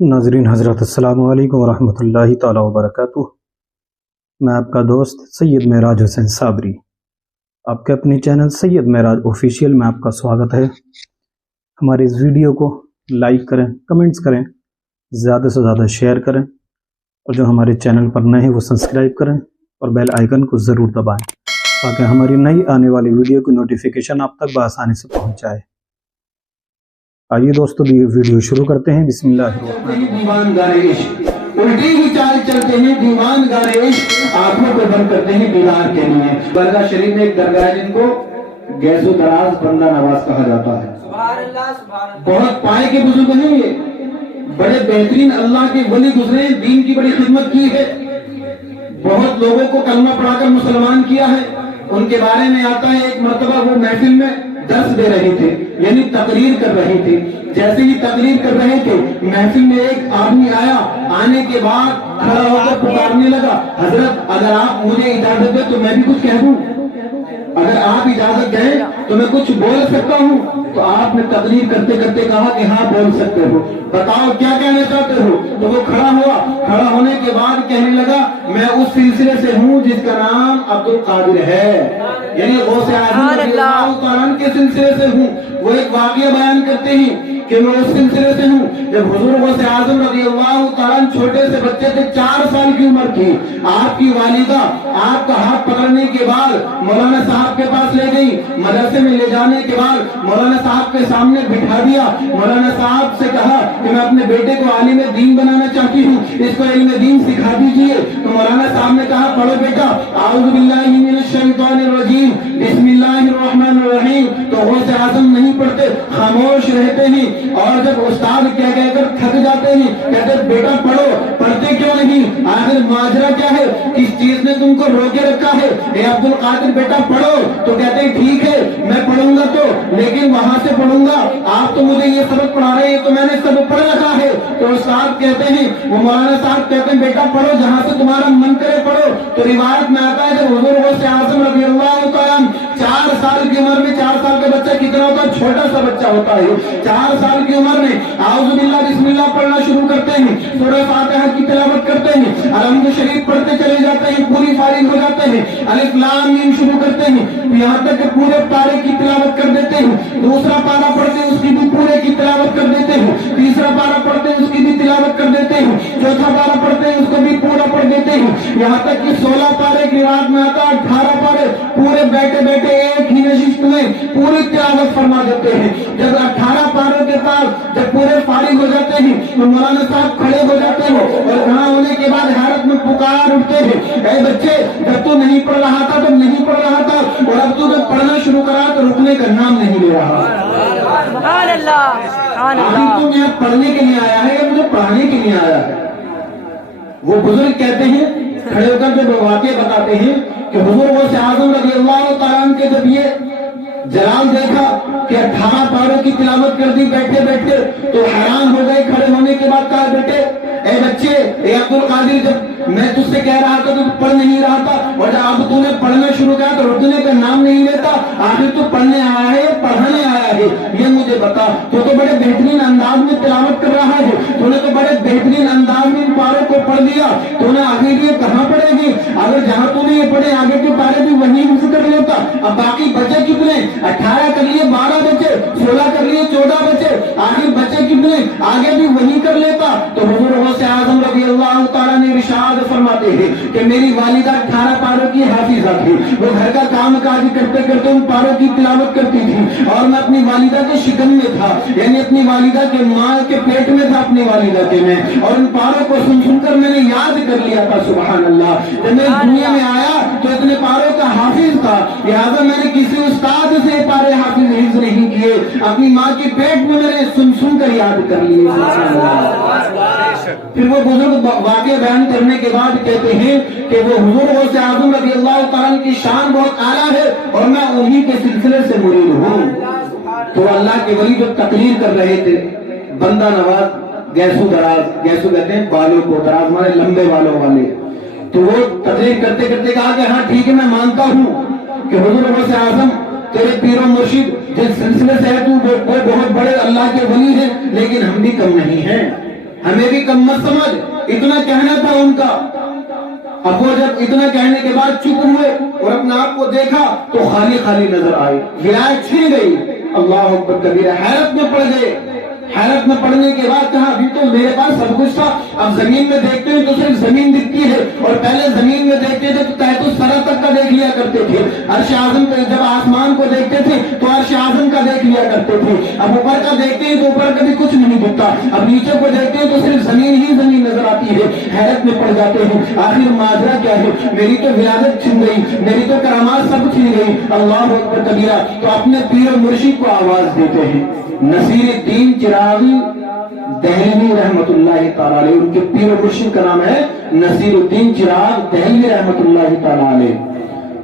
ناظرین حضرات السلام علیکم ورحمۃ اللہ تعالیٰ وبرکاتہ۔ میں آپ کا دوست سید معراج حسین صابری، آپ کے اپنے چینل سید معراج آفیشیل میں آپ کا سواگت ہے۔ ہمارے اس ویڈیو کو لائک کریں، کمنٹس کریں، زیادہ سے زیادہ شیئر کریں، اور جو ہمارے چینل پر نئے ہیں وہ سبسکرائب کریں اور بیل آئیکن کو ضرور دبائیں تاکہ ہماری نئی آنے والی ویڈیو کی نوٹیفیکیشن آپ تک بآسانی سے پہنچ جائے۔ آئیے دوستو ویڈیو شروع کرتے ہیں۔ بسم اللہ الرحمن الرحیم۔ دیوان گارے عشق الٹی ہی چال چلتے ہیں، دیوان گارے عشق آنکھوں کو بند کرتے ہیں دیدار کے لیے۔ درگاہ شریف میں ایک درگاہ ہے جن کو گیس و دراز بندہ نواز کہا جاتا ہے۔ سبحان اللہ سبحان اللہ۔ بہت پائے کے بزرگ ہیں، یہ بڑے بہترین اللہ کے ولی گزرے، دین کی بڑی خدمت کی ہے، بہت لوگوں کو کلمہ پڑھا کر مسلمان کیا ہے۔ ان کے بارے میں آتا ہے ایک مرتبہ وہ محفل میں درس دے رہے تھے، یعنی تقریر کر رہے تھے۔ جیسے ہی تقریر کر رہے تھے محفل میں ایک آدمی آیا، آنے کے بعد کھڑا ہو کر پکارنے لگا، حضرت اگر آپ مجھے اجازت دیں تو میں بھی کچھ کہہ دوں، اگر آپ اجازت دیں تو میں کچھ بول سکتا ہوں۔ تو آپ نے تقریر کرتے کرتے کہا کہ ہاں بول سکتے ہو، بتاؤ کیا کہنا چاہتے ہو۔ تو وہ کھڑا ہوا، کھڑا ہونے کے بعد کہنے لگا میں اس سلسلے سے ہوں جس کا نام عبد القادر ہے، یعنی غوث اعظم رضی اللہ تعالیٰ عنہ کے سلسلے سے ہوں۔ وہ ایک واقعہ بیان کرتے ہیں کہ میں اس سلسلے سے ہوں۔ جب حضور غوث اعظم رضی اللہ تعالیٰ عنہ چھوٹے سے بچے تھے، 4 سال کی عمر کی، آپ کی والدہ آپ کا ہاتھ پکڑنے کے بعد مولانا صاحب کے پاس لے گئی۔ مدرسے میں لے جانے کے بعد مولانا صاحب کے سامنے بٹھا دیا۔ مولانا صاحب سے کہا کہ میں اپنے بیٹے کو عالم دین بنانا چاہتی ہوں، اس کو علم دین سکھا دیجیے۔ تو مولانا صاحب نے کہا پڑھو بیٹا اعوذ باللہ من الشیطان الرجیم بسم اللہ الرحمن الرحیم۔ تو غوث اعظم نہیں پڑھتے، خاموش رہتے ہیں، اور جب استاد کہہ کہہ کر تھک جاتے ہیں کہتے بیٹا پڑھو، پڑھتے کیوں نہیں، آخر ماجرا کیا ہے، کس چیز نے تم کو روکے رکھا ہے، اے عبد القادر بیٹا پڑھو۔ تو کہتے ہیں ٹھیک ہے میں پڑھوں گا، تو لیکن وہاں سے پڑھوں گا، آپ تو مجھے یہ سبق پڑھا رہے ہیں تو میں نے سب پڑھ رکھا ہے۔ تو استاد کہتے ہیں، وہ مولانا صاحب کہتے ہیں بیٹا پڑھو جہاں سے تمہارا من کرے پڑھو۔ تو روایت میں آتا ہے جب حضور غوث اعظم رضی اللہ تعالیٰ 4 سال کی عمر میں، 4 سال کا بچہ کتنا ہوتا ہے، چھوٹا سا بچہ ہوتا ہے، 4 سال کی عمر میں اعوذ باللہ بسم اللہ پڑھنا شروع کرتے ہیں، سورہ فاتحہ کی تلاوت کرتے ہیں، الحمد شریف پڑھتے چلے جاتے ہیں، پوری فارغ ہو جاتے ہیں، الف لام میم شروع کرتے ہیں، یہاں تک کہ پورے پارے کی تلاوت کر دیتے ہیں۔ دوسرا پارا پڑھتے ہیں اس کی بھی پورے کی تلاوت کر دیتے ہیں، تیسرا پارا پڑھتے ہیں اس کی بھی تلاوت کر دیتے ہیں، چوتھا پارا پڑھتے ہیں اس کو بھی پورا پڑھ دیتے ہیں، یہاں تک کہ 16 پارے کی رات میں آتا ہے 18 پارے پورے بیٹھے بیٹھے ایک ہی نشست میں پوری تلاوت فرما دیتے ہیں۔ جب 18 پاروں کے بعد جب پورے فارغ ہو جاتے ہیں تو مولانا صاحب کھڑے ہو جاتے ہیں، اور کھڑا ہونے کے بعد حیرت میں پکار اٹھتے ہیں، اے بچے جب تو نہیں پڑھ رہا تھا تب نہیں پڑھ رہا تھا، اور اب تو جب پڑھنا شروع کرا تو رکنے کا نام نہیں لے رہا۔ سبحان اللہ سبحان آخر اللہ۔ تو یہاں پڑھنے کے لیے آیا ہے یا مجھے پڑھانے کے لیے آیا ہے؟ وہ بزرگ کہتے ہیں، کھڑے ہو کر جب واقعے بتاتے ہیں کہ حضور غوث اعظم رضی اللہ تعالیٰ عنہ کے جب یہ جلال دیکھا کہ 18 پاروں کی تلاوت کر دی بیٹھے بیٹھے تو حیران ہو گئے۔ کھڑے ہونے کے بعد کہا بیٹے اے بچے، اے عبد القادر جب میں تجھ سے کہہ رہا تھا تو پڑھ نہیں رہا تھا، اور جب اب تو نے پڑھنا شروع کیا تو رکنے کا نام نہیں لیتا، آخر تو پڑھنے آیا ہے یا پڑھانے آیا ہے یہ مجھے بتا۔ تو بڑے بہترین انداز میں تلاوت کر رہا ہے، تو نے تو بڑے بہترین انداز میں ان پاروں کو پڑھ دیا، تو نے آگے یہ کہاں پڑھے گی، اگر جہاں تو نے یہ پڑھے آگے کے پارے بھی وہیں حفظ کر لیتا۔ اب باقی بچے کتنے، 18 کر لیے 12 بچے، 16 کر لیے 14 بچے، آخر بچے کتنے آگے بھی وہیں کر لیتا۔ تو حضور غوث اعظم رضی اللہ تعالیٰ نے ارشاد فرماتے ہیں کہ میری والدہ 18 پاروں کی حافظہ تھی، وہ گھر کا کام کاج کرتے کرتے ان پاروں کی تلاوت کرتی تھی، اور میں اپنی والدہ کے شکم میں تھا، یعنی اپنی والدہ کے ماں کے پیٹ میں تھا اپنی والدہ کے میں، اور ان پاروں کو سن سن کر میں نے یاد کر لیا تھا۔ سبحان اللہ، جب میں اس دنیا میں آیا تو اتنے پاروں کا حافظ تھا، لہٰذا میں نے کسی استاد سے پارے حافظ حفظ نہیں کیے، اپنی ماں کے پیٹ میں میں نے سن سن کر یاد کر لیے۔ پھر وہ بزرگ واقعہ بیان کرنے کے بعد کہتے ہیں کہ وہ حضور غوث اعظم رضی اللہ تعالیٰ کی شان بہت اعلیٰ ہے اور میں انہی کے سلسلے سے مرید ہوں۔ تو اللہ کے ولی جو تقریر کر رہے تھے، بندہ نواز گیسو دراز، گیسو کہتے ہیں بالوں کو، دراز مانے لمبے بالوں والے، تو وہ تقریر کرتے کرتے کہا کہ ہاں ٹھیک ہے میں مانتا ہوں کہ حضور غوث اعظم تیرے پیر و مرشد جس سلسلے سے ہے تو وہ بہت بڑے اللہ کے ولی ہیں، لیکن ہم بھی کم نہیں ہیں، ہمیں بھی کم مت سمجھ، اتنا کہنا تھا ان کا۔ اب وہ جب اتنا کہنے کے بعد چپ ہوئے اور اپنے آپ کو دیکھا تو خالی خالی نظر آئے، ولایت چھن گئی۔ اللہ اکبر کبیرہ، حیرت میں پڑ گئے۔ حیرت میں پڑنے کے بعد کہا ابھی تو میرے پاس سب کچھ تھا، اب زمین میں دیکھتے ہیں تو صرف زمین دکھتی ہے، اور پہلے زمین میں دیکھتے تھے تو تحت الثری تک کا دیکھ لیا کرتے تھے، عرش اعظم کا جب آسمان کو دیکھتے تھے تو عرش اعظم کا دیکھ لیا کرتے تھے، اب اوپر کا دیکھتے ہیں تو اوپر کا بھی کچھ نہیں دکھتا، اب نیچے کو دیکھتے ہیں تو صرف زمین ہی زمین نظر آتی ہے۔ حیرت میں پڑ جاتے ہیں، آخر ماجرا کیا ہے؟ میری تو ولادت چھن گئی، میری تو کرامات سب چھن گئی۔ اللہ اکبر کبیرہ۔ تو اپنے پیر و مرشد کو آواز دیتے ہیں، نصیر الدین چراغی دہلوی رحمت اللہ تعالی علیہ، ان کے پیر و مرشد کا نام ہے نصیر الدین چراغ دہلوی رحمت اللہ تعالی علیہ۔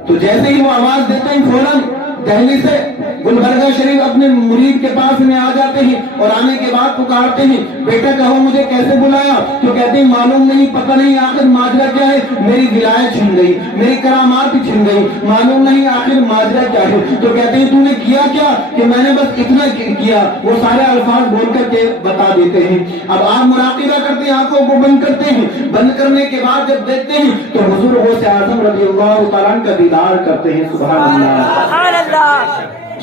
تو جیسے ہی وہ آواز دیتے ہیں فوراً دہلی سے گلبرگہ شریف اپنے مرید کے پاس میں آ جاتے ہیں، اور آنے کے بعد پکارتے ہیں بیٹا کہو مجھے کیسے بلایا؟ تو کہتے ہیں معلوم نہیں، پتہ نہیں آخر ماجرا کیا ہے، میری ولایت چھن گئی، میری کرامات چھن گئی، معلوم نہیں آخر ماجرا کیا ہے۔ تو کہتے ہیں تو نے کیا کیا؟ کہ میں نے بس اتنا کیا۔ وہ سارے الفاظ بول کر کے بتا دیتے ہیں۔ اب آپ مراقبہ کرتے ہیں، آنکھوں کو بند کرتے ہیں، بند کرنے کے بعد جب دیکھتے ہیں تو حضور غوث اعظم رضی اللہ تعالیٰ عنہ کا دیدار کرتے ہیں۔ سبحان اللہ۔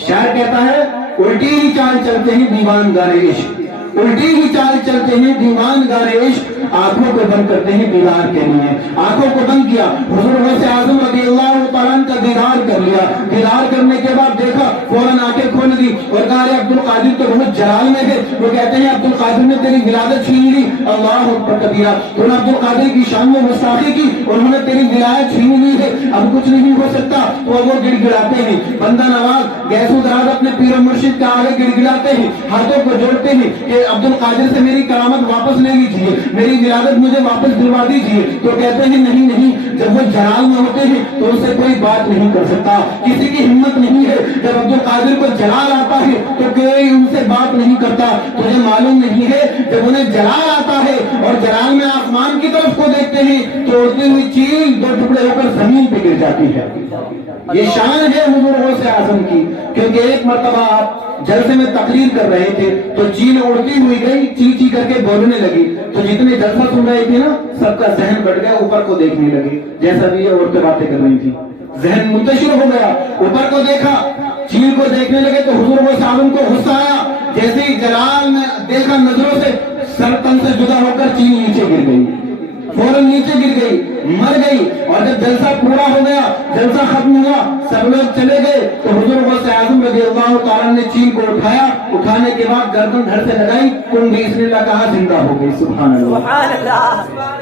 شاعر کہتا ہے الٹی ہی چال چلتے ہیں دیوان گارے عشق، الٹی ہی چال چلتے ہیں دیوان گارے عشق، آنکھوں کو بند کرتے ہیں دیدار کے لیے۔ آنکھوں کو بند کیا، حضور غوث اعظم رضی اللہ تعالیٰ عنہ کا دیدار کر لیا۔ دیدار کرنے کے بعد دیکھا، فوراً آنکھیں کھول دی اور کہا ارے عبد القادر تو بہت جلال میں ہے۔ وہ کہتے ہیں عبد القادر نے تیری ولادت چھین لی۔ اللہ اکبر کبیرہ۔ تو نے عبد القادر کی شان میں گستاخی کی، انہوں نے تیری ولایت چھین لی ہے، اب کچھ نہیں ہو سکتا۔ تو وہ گڑ گڑاتے ہیں، بندہ نواز گیسو دراز اپنے پیر و مرشد کے آگے گڑ گڑاتے ہیں، ہاتھوں کو جوڑتے ہیں کہ عبد القادر سے میری کرامت واپس لے لیجیے، میری ولادت مجھے واپس دلوا دیجیے۔ تو کہتے ہیں نہیں نہیں، جب وہ جلال میں ہوتے ہیں تو ان سے کوئی بات نہیں کر سکتا، کسی کی ہمت نہیں ہے۔ جب عبد القادر کو جلال آتا ہے تو کوئی ان سے بات نہیں کرتا۔ تجھے معلوم نہیں ہے جب انہیں جلال آتا ہے اور جلال میں آسمان کی طرف کو دیکھتے ہیں تو اڑتی ہوئی چیل دو ٹکڑے ہو کر زمین پہ گر جاتی ہے۔ یہ شان ہے حضور غوث اعظم کی، کیونکہ ایک مرتبہ آپ جلسے میں تقریر کر رہے تھے تو چیل اڑتی ہوئی گئی، چی چی کر کے بولنے لگی، تو جتنے جلسہ سن رہے تھے نا سب کا ذہن بٹ گیا، اوپر کو دیکھنے لگے، جیسا بھی یہ عورتیں باتیں کر رہی تھی، ذہن منتشر ہو گیا، اوپر کو دیکھا، چیل کو دیکھنے لگے تو حضور غوث اعظم کو غصہ آیا، جیسے ہی جلال میں دیکھا نظروں سے سر تن سے جدا ہو کر چیل نیچے گر گئی، فوراً نیچے گر گئی، مر گئی۔ اور جب جلسہ پورا ہو گیا، جلسہ ختم ہوا، سب لوگ چلے گئے تو حضور غوث اعظم رضی اللہ تعالیٰ نے چیل کو اٹھایا، اٹھانے کے بعد گردن دھڑ سے لگائی، کن بھی اس نے کہا زندہ ہو گئی۔ سبحان اللہ۔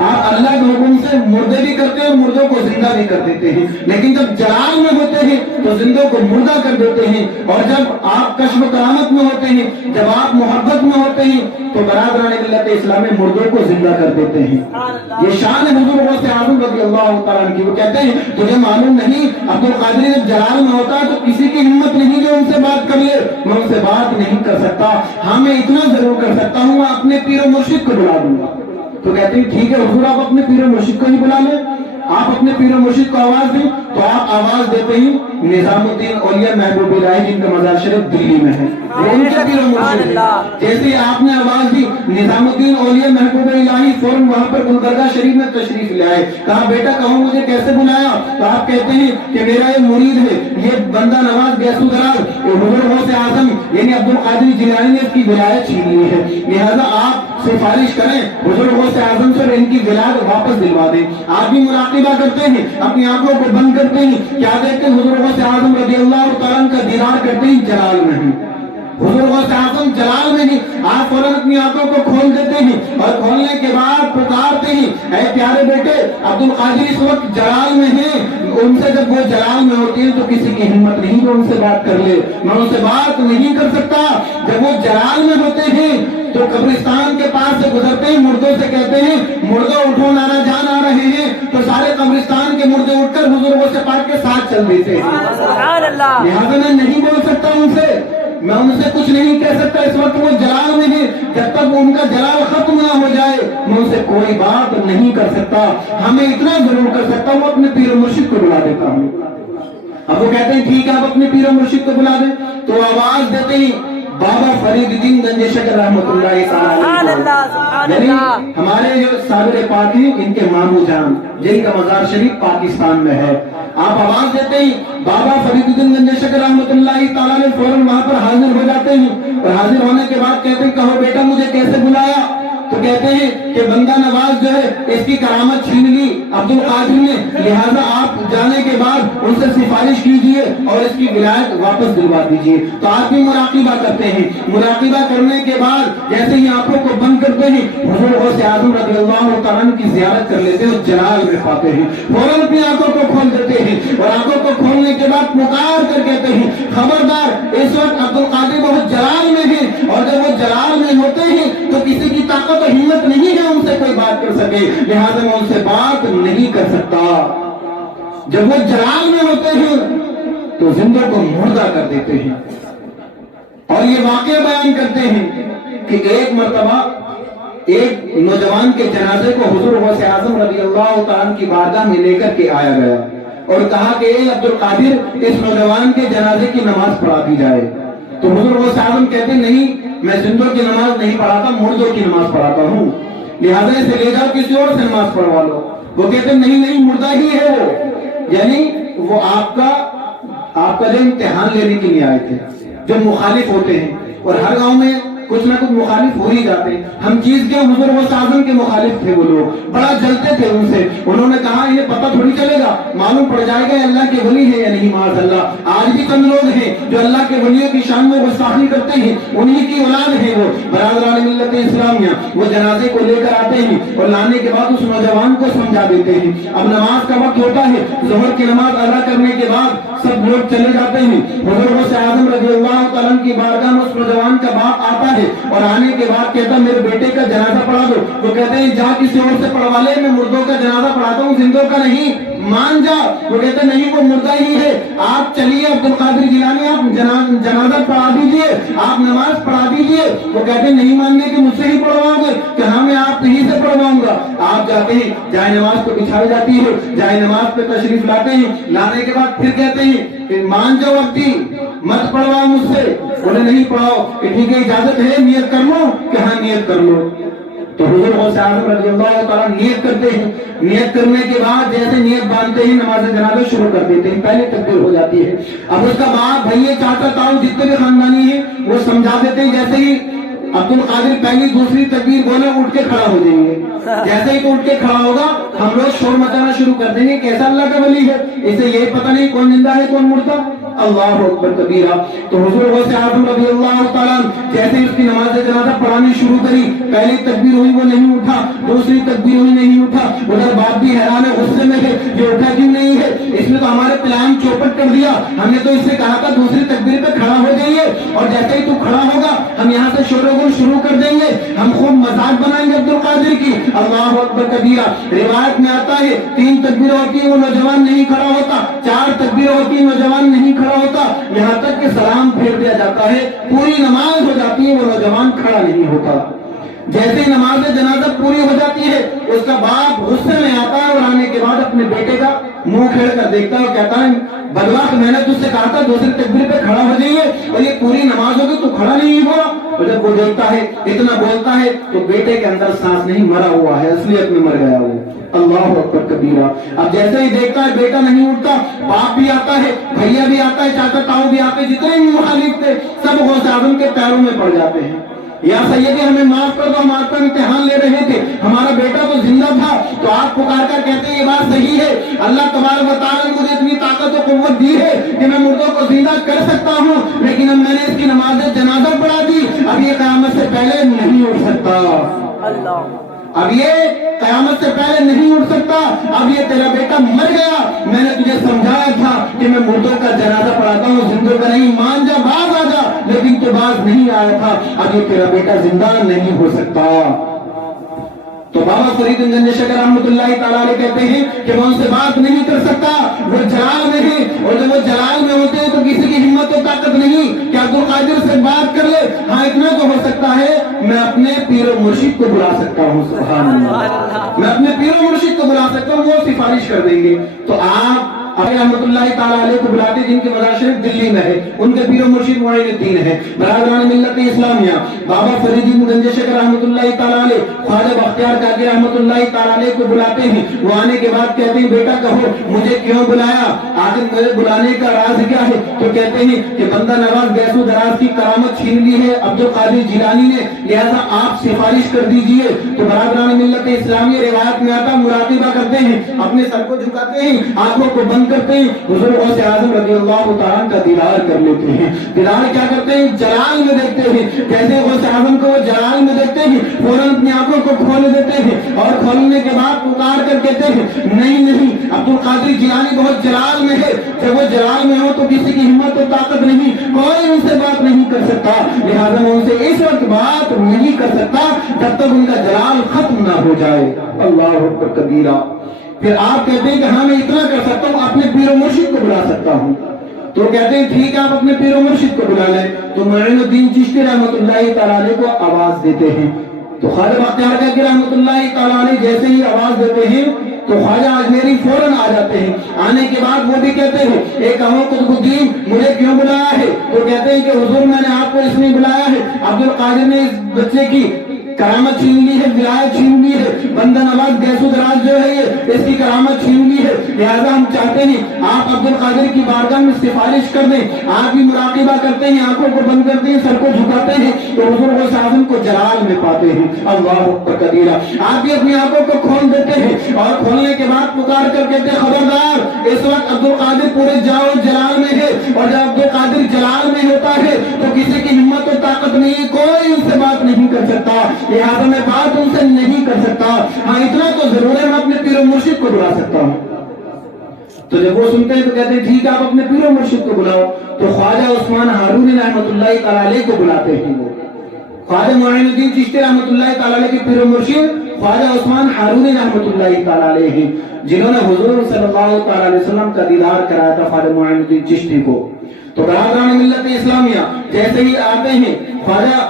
آپ اللہ کے حکم سے مردے بھی کرتے ہیں اور مردوں کو زندہ بھی کر دیتے ہیں، لیکن جب جلال میں ہوتے ہیں تو زندوں کو مردہ کر دیتے ہیں، اور جب آپ کشف و کرامت میں ہوتے ہیں، جب آپ محبت میں ہوتے ہیں تو برادران ملت اسلام میں مردوں کو زندہ کر دیتے ہیں۔ یہ شان ہے حضور غوث اعظم رضی اللہ تعالیٰ عنہ کی۔ وہ کہتے ہیں تجھے معلوم نہیں عبد القادر جب جلال میں ہوتا ہے تو کسی کی ہمت نہیں جو ان سے بات کر لے، میں ان سے بات نہیں کر سکتا، ہاں میں اتنا ضرور کر سکتا ہوں، میں اپنے پیر و مرشد کو بلا دوں گا۔ تو کہتے ہیں ٹھیک ہے حضور آپ اپنے پیر و مرشد کو ہی بلا لیں، آپ اپنے پیر و مرشد کو آواز دیں۔ تو آپ آواز دیتے ہیں نظام الدین اولیاء محبوب الہی جن کا مزار شریف دلی میں ہے، وہ ان کے پیر و مرشد ہیں۔ جیسے آپ نے آواز دی نظام الدین اولیاء محبوب الہی فوراً وہاں پر گلبرگہ شریف میں تشریف لے آئے، کہا بیٹا کہو مجھے کیسے بلایا؟ تو آپ کہتے ہیں کہ میرا یہ مرید ہے، یہ بندہ نواز گیسو دراز، حضور غوث اعظم یعنی عبد القادر جیلانی نے اس کی ولایت چھین لی ہے، لہذا آپ سفارش کریں حضور غوث اعظم سے ان کی ولایت واپس دلوا دیں۔ آپ بھی مراقبہ کرتے ہیں، اپنی آنکھوں کو بند کرتے ہیں، کیا دیکھتے ہیں حضور غوث اعظم رضی اللہ تعالیٰ عنہ کا دیدار کرتے ہیں جلال میں ہی، حضور غوث اعظم جلال میں ہی۔ آپ فوراً اپنی آنکھوں کو کھول دیتے ہیں اور کھولنے کے بعد پکارتے ہیں اے پیارے بیٹے عبد القادر اس وقت جلال میں ہیں۔ ان سے جب وہ جلال میں ہوتی ہیں تو کسی کی ہمت نہیں جو ان سے بات کر لے، میں ان سے بات نہیں کر سکتا۔ جب وہ جلال میں ہوتے ہیں تو قبرستان کے پاس سے گزرتے ہیں، مردوں سے کہتے ہیں مردوں اٹھو نانا جان آ رہے ہیں، تو سارے قبرستان کے مردے اٹھ کر حضور غوث پاک کے ساتھ چل دیتے ہیں۔ لہٰذا میں نہیں بول سکتا ان سے، میں ان سے کچھ نہیں کہہ سکتا، اس وقت وہ جلال میں ہیں، جب تک ان کا جلال ختم نہ ہو جائے میں ان سے کوئی بات نہیں کر سکتا۔ ہمیں اتنا ضرور کر سکتا ہوں اپنے پیر و مرشد کو بلا دیتا ہوں۔ اب وہ کہتے ہیں ٹھیک ہے آپ اپنے پیر و مرشد کو بلا دیں، تو آواز دیتے ہیں بابا فرید الدین گنج شکر رحمۃ اللہ تعالیٰ علیہ۔ یعنی ہمارے جو صابر پاک ہیں ان کے مامو جان جن کا مزار شریف پاکستان میں ہے، آپ آواز دیتے ہی بابا فرید الدین گنج شکر رحمۃ اللہ تعالیٰ علیہ فوراً وہاں پر حاضر ہو جاتے ہیں، اور حاضر ہونے کے بعد کہتے ہیں کہو بیٹا مجھے کیسے بلایا؟ تو کہتے ہیں کہ بندہ نواز جو ہے اس کی کرامت چھین لی عبد القادر نے، لہذا آپ جانے کے بعد ان سے سفارش کیجئے اور اس کی ولایت واپس دلوا دیجئے۔ تو آپ بھی مراقبہ کرتے ہیں، مراقبہ کرنے کے بعد جیسے ہی آنکھوں کو بند کرتے ہیں حضور غوث اعظم رضی اللہ تعالیٰ عنہ کی زیارت کر لیتے ہیں اور جلال میں پاتے ہیں، فوراً اپنی آنکھوں کو کھول دیتے ہیں، اور آنکھوں کو کھولنے کے بعد پکار کر کہتے ہیں خبردار اس وقت عبد القادر بہت جلال میں ہیں، اور جب وہ جلال میں ہوتے ہیں تو کسی کی طاقت و ہمت نہیں ہے ان سے کوئی بات کر سکے، لہذا میں ان سے بات نہیں کر سکتا۔ جب وہ جلال میں ہوتے ہیں تو زندہ کو مردہ کر دیتے ہیں، اور یہ واقعہ بیان کرتے ہیں کہ ایک مرتبہ ایک نوجوان کے جنازے کو حضور غوث اعظم رضی اللہ تعالیٰ کی بارگاہ میں لے کر کے آیا گیا اور کہا کہ اے عبد القادر اس نوجوان کے جنازے کی نماز پڑھا دی جائے۔ تو حضور غوث اعظم کہتے نہیں میں زندوں کی نماز نہیں پڑھاتا، مردوں کی نماز پڑھاتا ہوں، لہذا اسے لے جاؤ کسی اور سے نماز پڑھوا لو۔ وہ کہتے نہیں مردہ ہی ہے وہ، یعنی وہ آپ کا جو امتحان لینے کے لیے آئے تھے، جو مخالف ہوتے ہیں، اور ہر گاؤں میں کچھ نہ کچھ مخالف ہو ہی جاتے ہیں۔ ہم چیز کے حضور غوث اعظم کے مخالف تھے، وہ لوگ بڑا جلتے تھے ان سے، انہوں نے کہا انہیں پتہ تھوڑی چلے گا، معلوم پڑ جائے گا اللہ کے ولی ہے یا نہیں، معاذ اللہ۔ آج بھی چند لوگ ہیں جو اللہ کے ولیوں کی شان میں گستاخی کرتے ہیں، انہی کی اولاد ہے وہ برادران ملت اسلامیہ۔ وہ جنازے کو لے کر آتے ہیں اور لانے کے بعد اس نوجوان کو سمجھا دیتے ہیں۔ اب نماز کا وقت ہوتا ہے، ظہر کی نماز ادا کرنے کے بعد سب لوگ چلے جاتے ہیں۔ حضور غوث اعظم رضی اللہ تعالیٰ کی بارگاہ میں اس نوجوان کا باپ آتا ہے اور آنے کے بعد کہتا میرے بیٹے کا جنازہ پڑھا دو۔ وہ کہتے ہیں جا کسی اور سے پڑھوا لے، میں مردوں کا جنازہ پڑھاتا ہوں، زندوں کا نہیں، مان جا۔ وہ کہتے نہیں وہ مردہ ہی ہے، آپ چلیے عبد القادر جیلانی آپ جنازہ پڑھا دیجئے، آپ نماز پڑھا دیجئے۔ وہ کہتے نہیں ماننے کہ مجھ سے ہی پڑھواؤ گے، کہ ہاں میں آپ ہی سے پڑھواؤں گا۔ آپ جاتے ہیں، جائے نماز کو بچھائی جاتی ہے، جائے نماز پہ تشریف لاتے ہیں، لانے کے بعد پھر کہتے ہیں کہ مان جاؤ ابدی مت پڑھواؤ مجھ سے۔ انہیں نہیں پڑھاؤ کہ ٹھیک ہے اجازت ہے نیت کر لو، کہ ہاں نیت کر لو۔ تو حضور غوث اعظم رضی اللہ تعالیٰ نیت کرتے ہیں، نیت کرنے کے بعد جیسے نیت باندھتے ہیں نماز جنازہ شروع کر دیتے ہیں، پہلے تکبیر ہو جاتی ہے۔ اب اس کا باپ بھائی چاچا تاؤ جتنے بھی خاندانی ہیں وہ سمجھا دیتے ہیں، جیسے ہی عبد القادر پہلی دوسری تکبیر بولے اٹھ کے کھڑا ہو جائیں گے، جیسے ہی تو اٹھ کے کھڑا ہوگا ہم لوگ شور مچانا شروع کر دیں گے کیسا اللہ کا ولی ہے، اسے یہ پتہ نہیں کون زندہ ہے کون مردہ۔ اللہ اکبر کبیرہ۔ تو حضور غوث اعظم رضی اللہ تعالیٰ جیسے اس کی نماز جنازہ پڑھانی شروع کری، پہلی تکبیر ہوئی وہ نہیں اٹھا، دوسری تکبیر ہوئی نہیں اٹھا، ادھر باپ بھی حیران ہے، غصے میں ہے یہ اٹھا کیوں نہیں ہے، اس نے تو ہمارے پلان چوپٹ کر دیا، ہم نے تو اس سے کہا تھا دوسری تکبیر پہ کھڑا ہو جائیے، اور جیسے ہی تو کھڑا ہوگا ہم یہاں سے شور و غل شروع کر دیں گے، ہم خوب مذاق بنائیں گے عبد القادر کی۔ اللہ اکبر کبیرہ۔ روایت میں آتا ہے 3 تکبیر ہوتی ہے وہ نوجوان نہیں کھڑا ہوتا، 4 تکبیر ہوتی ہے نوجوان نہیں کھڑا ہوتا، یہاں تک کہ سلام پھیر دیا جاتا ہے، پوری نماز ہو جاتی ہے وہ نوجوان کھڑا نہیں ہوتا۔ جیسے ہی نماز جنازہ پوری ہو جاتی ہے اس کا باپ غصے میں آتا ہے اور آنے کے بعد اپنے بیٹے کا منہ کھیڑ کر دیکھتا ہے اور کہتا ہے بدبخت میں نے تجھ سے کہا تھا دوسری تکبیر پہ کھڑا ہو جائیے اور یہ پوری نماز ہوگی تو کھڑا نہیں ہوا۔ اور جب وہ دیکھتا ہے اتنا بولتا ہے تو بیٹے کے اندر سانس نہیں، مرا ہوا ہے، اصلیت میں مر گیا وہ۔ اللہ اکبر کبیرہ۔ اب جیسے ہی دیکھتا ہے بیٹا نہیں اٹھتا، باپ بھی آتا ہے، بھیا بھی آتا ہے، چاچا تاؤ بھی آتے ہیں، جتنے بھی مخالف تھے سب غوث اعظم کے پیروں میں پڑ جاتے ہیں، یا سیدی ہمیں معاف کر دو، ہم آپ کا امتحان لے رہے تھے، ہمارا بیٹا تو زندہ تھا۔ تو آپ پکار کر کہتے ہیں یہ بات صحیح ہے، اللہ تبارک و تعالیٰ نے مجھے اتنی طاقت و قوت دی ہے کہ میں مردوں کو زندہ کر سکتا ہوں، لیکن اب میں نے اس کی نماز جنازہ پڑھا دی، اب یہ قیامت سے پہلے نہیں اٹھ سکتا، اب یہ قیامت سے پہلے نہیں اٹھ سکتا، اب یہ تیرا بیٹا مر گیا، میں نے تجھے سمجھایا تھا کہ میں مردوں کا جنازہ پڑھاتا ہوں، زندوں کا نہیں، مان جا باز آ جا، لیکن تو باز نہیں آیا تھا، اب یہ تیرا بیٹا زندہ نہیں ہو سکتا۔ تو بابا فرید گنج شکر رحمۃ اللہ تعالیٰ علیہ کہتے ہیں کہ میں ان سے بات نہیں کر سکتا، وہ جلال میں ہیں، اور جب وہ جلال میں ہوتے ہیں تو کسی کی ہمت و طاقت نہیں کہ عبد القادر سے بات کر لے۔ ہاں اتنا تو ہو سکتا ہے میں اپنے پیر و مرشد کو بلا سکتا ہوں، سبحان اللہ، میں اپنے پیر و مرشد کو بلا سکتا ہوں، وہ سفارش کر دیں گے۔ تو آپ رحمۃ اللہ تعالیٰ علیہ کو بلاتے جن کے مزار شریف دلی میں ہے، ان کے پیر و مرشد معین الدین ہے۔ برادران ملت اسلامیہ بابا فرید الدین گنج شکر رحمۃ اللہ تعالیٰ علیہ خواجہ بختیار کاکی رحمۃ اللہ تعالیٰ علیہ کو بلاتے ہیں، وہ آنے کے بعد کہتے ہیں بیٹا کہو مجھے کیوں بلایا، آخر میرے بلانے کا راز کیا ہے؟ تو کہتے ہیں کہ بندہ نواز گیس و دراز کی کرامت چھین لی ہے عبد القادر جیلانی نے، لہذا آپ سفارش کر دیجئے۔ تو برادران ملت اسلامی روایت میں آتا مراقبہ کرتے ہیں، اپنے سر کو جھکاتے ہیں، آنکھوں کو بند کرتے ہیں، حضور غوث اعظم رضی اللہ تعالیٰ کا دیدار کر لیتے ہیں۔ دیدار کیا کرتے ہیں؟ جلال میں دیکھتے ہیں، جیسے غوث اعظم کو وہ جلال میں دیکھتے ہیں فوراً اپنی آنکھوں کو کھول دیتے ہیں، اور کھولنے کے بعد پکار کر کہتے ہیں نہیں نہیں عبد القادر جیلانی بہت جلال میں ہے، جب وہ جلال میں ہو تو کسی کی ہمت و طاقت نہیں، کوئی ان سے بات نہیں کر سکتا، لہذا میں ان سے اس وقت بات نہیں کر سکتا جب تک ان کا جلال ختم نہ ہو جائے۔ اللہ اکبر کبیرہ۔ پھر آپ کہتے ہیں کہ ہاں میں اتنا کر سکتا ہوں، اپنے پیر و مرشد کو بلا سکتا ہوں۔ تو کہتے ہیں ٹھیک ہے آپ اپنے پیر و مرشد کو بلا لیں۔ تو معین الدین چشتی رحمۃ اللہ تعالیٰ علیہ کو آواز دیتے ہیں، تو خواجہ بختیار کاکی رحمۃ اللہ تعالیٰ علیہ جیسے ہی آواز دیتے ہیں تو خواجہ اجمیری فوراً آ جاتے ہیں۔ آنے کے بعد وہ بھی کہتے ہیں ایک کہو قطب الدین مجھے کیوں بلایا ہے؟ تو کہتے ہیں کہ حضور میں نے آپ کو اس لیے بلایا ہے، عبد القادر نے اس بچے کی کرامت چھین لی ہے، ولایت چھین لی ہے، بندہ نواز گیس و دراز جو ہے یہ اس کی کرامت چھین لی ہے، لہذا ہم چاہتے ہیں آپ عبد القادر کی بارگاہ میں سفارش کر دیں۔ آپ بھی مراقبہ کرتے ہیں، آنکھوں کو بند کرتے ہیں، سر کو جھکاتے ہیں تو حضور غوث اعظم کو جلال میں پاتے ہیں۔ اللہ اکبر کبیرہ۔ آپ بھی اپنی آنکھوں کو کھول دیتے ہیں، اور کھولنے کے بعد پکار کر کہتے ہیں خبردار اس وقت عبد القادر پورے جاؤ جلال میں ہے، اور جب عبد القادر جلال میں ہوتا ہے تو کسی کی ہمت و طاقت نہیں، کوئی ان سے بات نہیں کر سکتا، لہذا میں بات ان سے نہیں کر سکتا، ہاں اتنا تو ضرور ہے میں اپنے پیر و مرشد کو بلا سکتا ہوں۔ تو جب وہ سنتے ہیں تو کہتے ہیں ٹھیک ہے آپ اپنے پیر و مرشد کو بلاؤ۔ تو خواجہ عثمان ہارونی رحمۃ اللہ تعالیٰ علیہ کو بلاتے ہیں، وہ خواجہ معین الدین چشتی رحمۃ اللہ تعالیٰ علیہ کے پیر و مرشد خواجہ عثمان ہارونی رحمۃ اللہ تعالیٰ علیہ ہیں، جنہوں نے حضور صلی اللہ تعالیٰ علیہ وسلم کا دیدار کرایا تھا خواجہ معین الدین چشتی کو۔ تو برادران ملت اسلامیہ جیسے ہی آتے ہیں خواجہ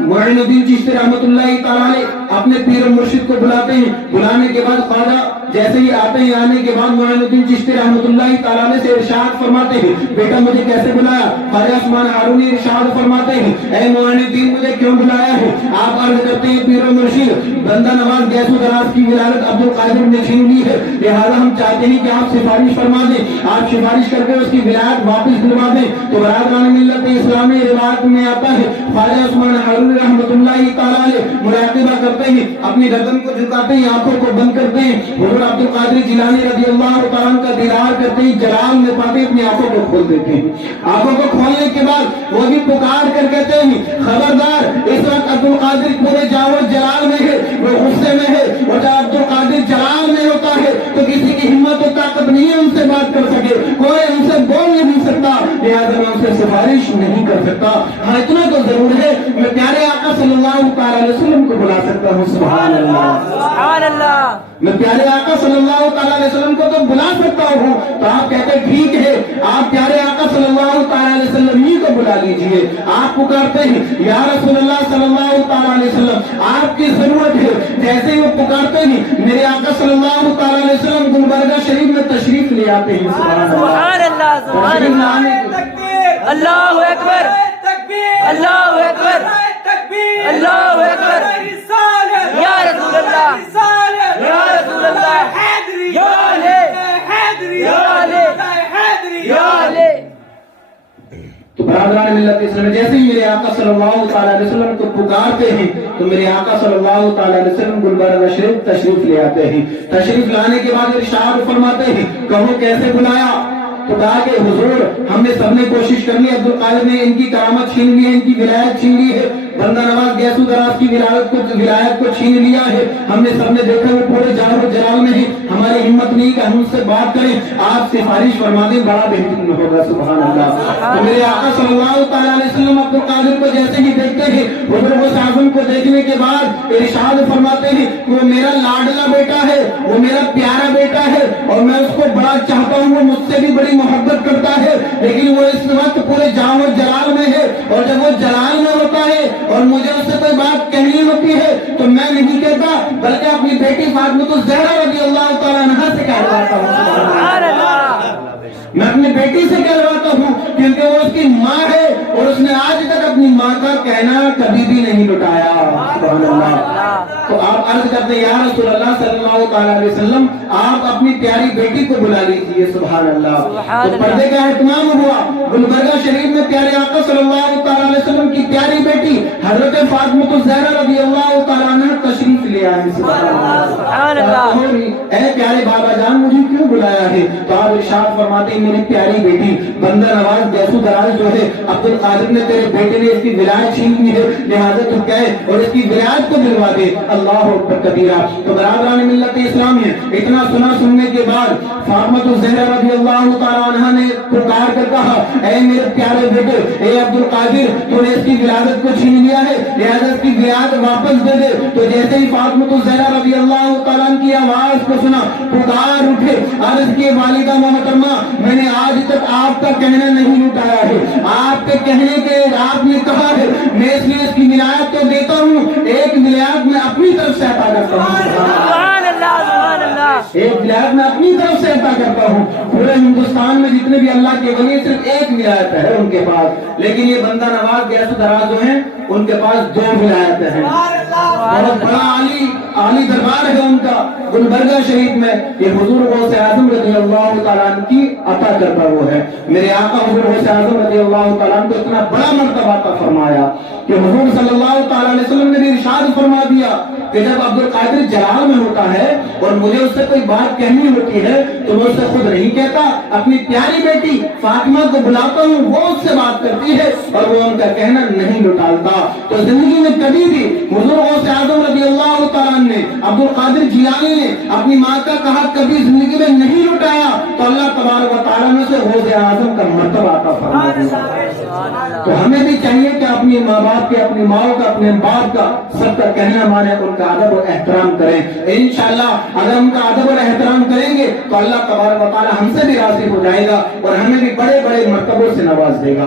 معین الدین چشتی رحمۃ اللہ تعالیٰ علیہ اپنے پیر و مرشد کو بلاتے ہیں، بلانے کے بعد خواجہ جیسے ہی آتے ہیں، آنے کے بعد معین الدین چشتی رحمۃ اللہ تعالیٰ علیہ سے ارشاد فرماتے ہیں بیٹا مجھے کیسے بلایا؟ خواجہ عثمان ہارونی ارشاد فرماتے ہیں اے معین الدین مجھے کیوں بلایا ہے؟ آپ عرض کرتے ہیں پیر و مرشد بندہ نواز گیس و دراز کی ولایت عبد القادر نے چھین لی ہے، لہذا ہم چاہتے ہیں کہ آپ سفارش فرما دیں، آپ سفارش کر کے اس کی ولایت واپس دلوا دیں۔ تو برادران ملت اسلامی روایت میں آتا ہے خواجہ عثمان ہارونی رحمۃ اللہ تعالیٰ علیہ مراقبہ کرتے ہیں، اپنی گردن کو جھکاتے ہیں، آنکھوں کو بند کرتے ہیں، حضور عبد القادر جیلانی رضی اللہ تعالیٰ کا دیدار کرتے ہیں، جلال میں پاتے اپنی آنکھوں کو کھول دیتے ہیں۔ آنکھوں کو کھولنے کے بعد وہ بھی پکار کر کہتے ہیں خبردار اس وقت عبد القادر پورے جاور جلال میں ہے، وہ غصے میں ہے، اور جب عبد القادر جلال میں ہوتا ہے تو کسی کی ہمت و طاقت نہیں ہے ان سے بات کر سکے، کوئی ان سے بول نہیں سکتا، لہذا میں ان سے سفارش نہیں کر سکتا، ہاں اتنا تو ضرور ہے میں پیارے آقا صلی اللہ تعالیٰ علیہ وسلم کو بلا سکتا ہوں۔ سبحان اللہ سبحان اللہ۔ میں پیارے آقا صلی اللہ تعالیٰ علیہ وسلم کو تو بلا سکتا ہوں۔ تو آپ کہتے ہیں ٹھیک ہے آپ پیارے آقا صلی اللہ تعالیٰ علیہ وسلم ہی کو بلا لیجئے۔ آپ پکارتے ہیں یا رسول اللہ صلی اللہ تعالیٰ علیہ وسلم آپ کی ضرورت ہے، جیسے ہی وہ پکارتے ہیں میرے آقا صلی اللہ تعالیٰ علیہ وسلم گلبرگہ شریف میں تشریف لے آتے ہیں۔ سبحان اللہ سبحان اللہ۔ اللہ اکبر اللہ اکبر اللہ اکبر یا رسول اللہ یا رسول اللہ یا علی یا علی یا علی۔ تو برادران ملت اسلام جیسے ہی میرے آقا صلی اللہ تعالیٰ علیہ وسلم کو پکارتے ہیں تو میرے آقا صلی اللہ تعالیٰ علیہ وسلم گلبرگہ شریف تشریف لے آتے ہیں۔ تشریف لانے کے بعد ارشاد فرماتے ہیں کہو کیسے بلایا؟ تو کہا کہ حضور ہم نے سب نے کوشش کر لی، عبد القادر نے ان کی کرامت چھین لی ہے، ان کی ولایت چھین لی ہے، بندہ نواز گیس و دراز کی ولایت کو چھین لیا ہے، ہم نے سب نے دیکھا وہ پورے جلال و جلال میں ہی، ہماری ہمت نہیں کہ ہم ان سے بات کریں، آپ سفارش فرما دیں بڑا بہترین ہوگا۔ سبحان اللہ۔ تو میرے آقا صلی اللہ تعالیٰ علیہ وسلم عبد القادر کو جیسے ہی دیکھتے ہیں حضور غوث اعظم کو دیکھنے کے بعد ارشاد فرماتے ہیں وہ میرا لاڈلا بیٹا ہے، وہ میرا پیارا بیٹا ہے، اور میں اس کو بڑا چاہتا ہوں، وہ مجھ سے بھی بڑی محبت کرتا ہے، لیکن وہ اس وقت پورے جام و جلال میں ہے، اور جب وہ جلال میں ہوتا ہے اور مجھے اس سے کوئی بات کہنی ہوتی ہے تو میں نہیں کہتا بلکہ اپنی بیٹی فاطمہ الزہرا رضی اللہ تعالیٰ عنہا سے کہتا ہوں۔ سبحان اللہ کبھی بھی نہیں لٹایا. سبحان اللہ. تو آپ عرض کرتے ہیں یا رسول اللہ صلی اللہ تعالیٰ علیہ وسلم آپ اپنی پیاری بیٹی کو بلا لیجیے. سبحان اللہ. تو پردے کا اہتمام ہوا. گلبرگہ شریف میں پیارے آقا صلی اللہ تعالیٰ علیہ وسلم کی پیاری بیٹی حضرت فاطمہ الزہرا رضی اللہ تعالیٰ عنہ تشریف لے آئی. سبحان اللہ. اے پیارے بابا جان مجھے کیوں بلایا ہے؟ تو آپ ارشاد فرماتے ہیں میری پیاری بیٹی بندہ نواز گیسو دراز جو ہے عبد القادر نے تیرے بیٹے نے اس کی ولایت چھین لی ہے، لہذا تو کہے اور اس کی ولایت کو دلوا دے. اللہ اکبر کبیرہ. تو برادران ملت اسلامیہ اتنا سننے کے بعد فاطمہ الزہرا رضی اللہ تعالیٰ عنہ نے پکار کر کہا اے میرے پیارے بیٹے اے عبد القادر تو نے اس کی ولادت کو چھین لیا ہے لہذا اس کی ولادت واپس دے دے. تو جیسے ہی فاطمہ الزہرا رضی اللہ تعالیٰ عنہ کی آواز کو سنا پکار اٹھے عرض کی والدہ محترمہ میں نے آج تک آپ کا کہنا نہیں لٹایا ہے. آپ کے کہنے کے آپ نے کہا ہے میں اس لیے اس کی ولایت تو دیتا ہوں ایک ولایت میں اپنی طرف سے عطا کرتا ہوں. سبحان اللہ سبحان اللہ. ایک ولایت میں اپنی طرف سے عطا کرتا ہوں. پورے ہندوستان میں جتنے بھی اللہ کے ولی صرف ایک ولایت ہے ان کے پاس، لیکن یہ بندہ نواز گیسو دراز جو ہیں ان کے پاس 2 ولایتیں ہیں. بہت بڑا عالی دربار ہے ان کا گلبرگہ شریف میں. یہ حضور غوث اعظم رضی اللہ تعالیٰ عنہ کی عطا کرتا وہ ہے. میرے آقا حضور غوث اعظم رضی اللہ تعالیٰ عنہ کو اتنا بڑا مرتبہ عطا فرمایا کہ حضور صلی اللہ تعالیٰ علیہ وسلم نے بھی ارشاد فرما دیا کہ جب عبد القادر جلال میں ہوتا ہے اور مجھے اس سے کوئی بات کہنی ہوتی ہے تو میں اس سے خود نہیں کہتا، اپنی پیاری بیٹی فاطمہ کو بلاتا ہوں، وہ اس سے بات کرتی ہے اور وہ ان کا کہنا نہیں لٹالتا. تو زندگی میں کبھی بھی حضور غوث اعظم رضی اللہ تعالیٰ نے عبد القادر جیلانی نے اپنی ماں کا کہا کبھی زندگی میں نہیں لٹایا. تو اللہ تبارک و تعالیٰ نے سے غوث اعظم کا مرتبہ عطا فرما دیا. تو ہمیں بھی چاہیے کہ اپنی ماں باپ کے، اپنی ماں کا، اپنے باپ کا سب کا کہنا مانے، ان کا ادب و احترام کریں. انشاءاللہ اگر ان کا ادب اور احترام کریں گے تو اللہ تبارک و تعالیٰ ہم سے بھی راضی ہو جائے گا اور ہمیں بھی بڑے بڑے مرتبوں سے نواز دے گا.